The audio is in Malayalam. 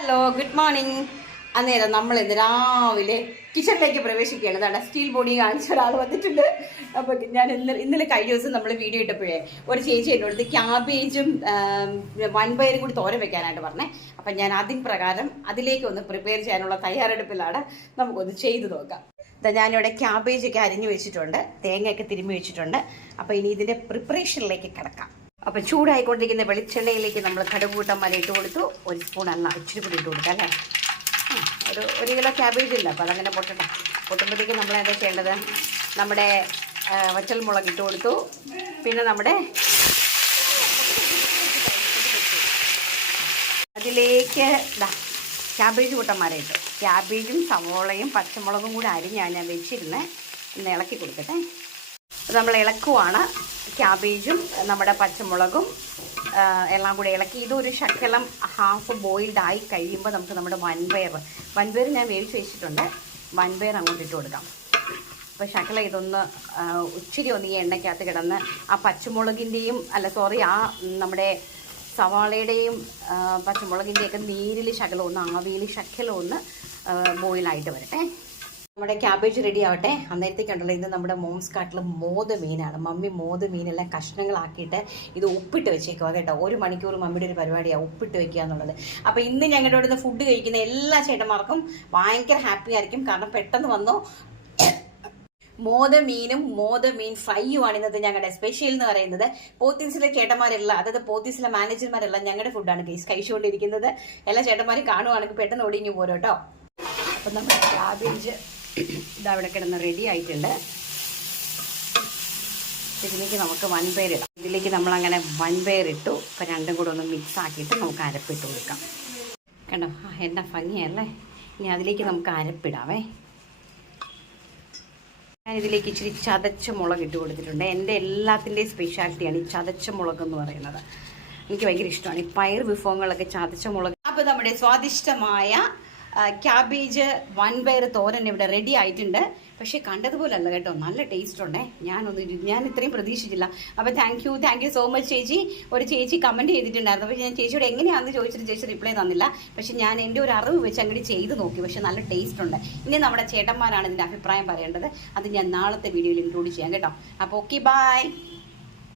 Hello, good morning. അന്നേരം നമ്മൾ ഇന്ന് രാവിലെ കിച്ചണിലേക്ക് പ്രവേശിക്കുകയാണ്. അതാണ് സ്റ്റീൽ ബോഡി കാണിച്ച ഒരാൾ വന്നിട്ടുണ്ട്. അപ്പോൾ ഞാൻ ഇന്നലെ കഴിഞ്ഞ ദിവസം നമ്മൾ വീഡിയോ ഇട്ടപ്പോഴേ ഒരു ചേച്ചി എന്നോട് ക്യാബേജും വൻപയറും കൂടി തോരൻ വെക്കാനായിട്ട് പറഞ്ഞേ. അപ്പം ഞാൻ അതിന് പ്രകാരം അതിലേക്ക് ഒന്ന് പ്രിപ്പയർ ചെയ്യാനുള്ള തയ്യാറെടുപ്പിലാണ്. നമുക്കൊന്ന് ചെയ്തു നോക്കാം. ഞാനിവിടെ ക്യാബേജൊക്കെ അരിഞ്ഞു വെച്ചിട്ടുണ്ട്, തേങ്ങയൊക്കെ തിരുമ്മി വെച്ചിട്ടുണ്ട്. അപ്പോൾ ഇനി ഇതിൻ്റെ പ്രിപ്പറേഷനിലേക്ക് കിടക്കാം. അപ്പം ചൂടായിക്കൊണ്ടിരിക്കുന്ന വെളിച്ചെണ്ണയിലേക്ക് നമ്മൾ കടുകൂട്ടന്മാരെ ഇട്ട് കൊടുത്തു. ഒരു സ്പൂൺ എണ്ണ ഇച്ചിരി കൂടി ഇട്ട് കൊടുക്കാം അല്ലേ. ഒരു കിലോ ക്യാബേജ് ഇല്ല, അപ്പോൾ അതങ്ങനെ പൊട്ടുമ്പോഴത്തേക്ക് നമ്മൾ എന്താ ചെയ്യേണ്ടത്, നമ്മുടെ വറ്റൽ മുളക് ഇട്ട് കൊടുത്തു. പിന്നെ നമ്മുടെ അതിലേക്ക് ക്യാബേജ് കൂട്ടന്മാരെ ഇട്ടു. ക്യാബേജും സവോളയും പച്ചമുളകും കൂടി അരിഞ്ഞാണ് ഞാൻ വെച്ചിരുന്നത്. ഒന്ന് ഇളക്കി കൊടുക്കട്ടെ. നമ്മൾ ഇളക്കുവാണ്. ക്യാബേജും നമ്മുടെ പച്ചമുളകും എല്ലാം കൂടി ഇളക്കി ഇതൊരു ശകലം ഹാഫ് ബോയിൽഡ് ആയി കഴിയുമ്പോൾ നമുക്ക് നമ്മുടെ വൻപയർ ഞാൻ വേവിച്ച് വെച്ചിട്ടുണ്ട്. വൻപയർ അങ്ങോട്ട് ഇട്ട് കൊടുക്കാം. അപ്പോൾ ശകലം ഇതൊന്ന് ഇച്ചിരി ഒന്ന് ഈ എണ്ണയ്ക്കകത്ത് കിടന്ന് ആ പച്ചമുളകിൻ്റെയും ആ നമ്മുടെ സവാളയുടെയും പച്ചമുളകിൻ്റെയൊക്കെ നീരിൽ ശകലം ഒന്ന് ആവിയിൽ ശകലം ഒന്ന് ബോയിലായിട്ട് വരട്ടെ. നമ്മുടെ ക്യാബേജ് റെഡി ആവട്ടെ. അന്നേരത്തേക്കുണ്ടല്ലോ, ഇത് നമ്മുടെ മോംസ് കാട്ടിൽ മോത മീനാണ്. മമ്മി മോത മീനെല്ലാം കഷ്ണങ്ങളാക്കിയിട്ട് ഇത് ഉപ്പിട്ട് വെച്ചേക്കുക കേട്ടോ. 1 മണിക്കൂർ മമ്മിയുടെ ഒരു പരിപാടിയാണ് ഉപ്പിട്ട് വെക്കുക എന്നുള്ളത്. അപ്പോൾ ഇന്ന് ഞങ്ങളുടെ ഇവിടെ നിന്ന് ഫുഡ് കഴിക്കുന്ന എല്ലാ ചേട്ടന്മാർക്കും ഭയങ്കര ഹാപ്പി ആയിരിക്കും. കാരണം പെട്ടെന്ന് വന്നു മോത മീൻ ഫ്രൈയുമാണ് ഇന്നത്തെ ഞങ്ങളുടെ സ്പെഷ്യൽ എന്ന് പറയുന്നത്. പോത്തീസിലെ ചേട്ടന്മാരെല്ലാം, അതായത് പോത്തീസിലെ മാനേജർമാരെല്ലാം ഞങ്ങളുടെ ഫുഡാണ് കഴിച്ചുകൊണ്ടിരിക്കുന്നത്. എല്ലാ ചേട്ടന്മാരും കാണുവാണെങ്കിൽ പെട്ടെന്ന് ഒടിഞ്ഞു പോരും കേട്ടോ. അപ്പം നമ്മുടെ ക്യാബേജ് ഇതവിടെ കിടന്ന് റെഡി ആയിട്ടുണ്ട്. ഇതിലേക്ക് നമുക്ക് വൻപയറിടാം. ഇതിലേക്ക് നമ്മളങ്ങനെ വൻപയറിട്ടു. ഇപ്പം രണ്ടും കൂടെ ഒന്ന് മിക്സ് ആക്കിയിട്ട് നമുക്ക് അരപ്പിട്ട് കൊടുക്കാം. കണ്ടോ, എന്നാ ഭംഗിയല്ലേ. ഇനി അതിലേക്ക് നമുക്ക് അരപ്പിടാവേ. ഞാനിതിലേക്ക് ഇച്ചിരി ചതച്ച മുളക് ഇട്ട് കൊടുത്തിട്ടുണ്ട്. എൻ്റെ എല്ലാത്തിൻ്റെയും സ്പെഷ്യാലിറ്റിയാണ് ഈ ചതച്ച മുളക് എന്ന് പറയുന്നത്. എനിക്ക് ഭയങ്കര ഇഷ്ടമാണ് ഈ പയർ വിഭവങ്ങളൊക്കെ ചതച്ച മുളക്. അപ്പോൾ നമ്മുടെ സ്വാദിഷ്ടമായ ക്യാബേജ് വൻപയർ തോരൻ ഇവിടെ റെഡി ആയിട്ടുണ്ട്. പക്ഷേ കണ്ടതുപോലെ അല്ല കേട്ടോ, നല്ല ടേസ്റ്റ് ഉണ്ടേ. ഞാൻ ഇത്രയും പ്രതീക്ഷിച്ചില്ല. അപ്പോൾ താങ്ക് യു സോ മച്ച് ചേച്ചി. ഒരു ചേച്ചി കമൻറ്റ് ചെയ്തിട്ടുണ്ടായിരുന്നു. പക്ഷേ ഞാൻ ചേച്ചിയോട് എങ്ങനെയാണെന്ന് ചോദിച്ചിട്ട് ചേച്ചി റിപ്ലൈ തന്നില്ല. പക്ഷേ ഞാൻ എൻ്റെ ഒരു അറിവ് വെച്ച് അങ്ങോട്ട് ചെയ്ത് നോക്കി. പക്ഷേ നല്ല ടേസ്റ്റ് ഉണ്ട്. ഇനി നമ്മുടെ ചേട്ടന്മാരാണ് ഇതിൻ്റെ അഭിപ്രായം പറയേണ്ടത്. അത് ഞാൻ നാളത്തെ വീഡിയോയിൽ ഇൻക്ലൂഡ് ചെയ്യാം കേട്ടോ. അപ്പോൾ ഓക്കെ, ബൈ.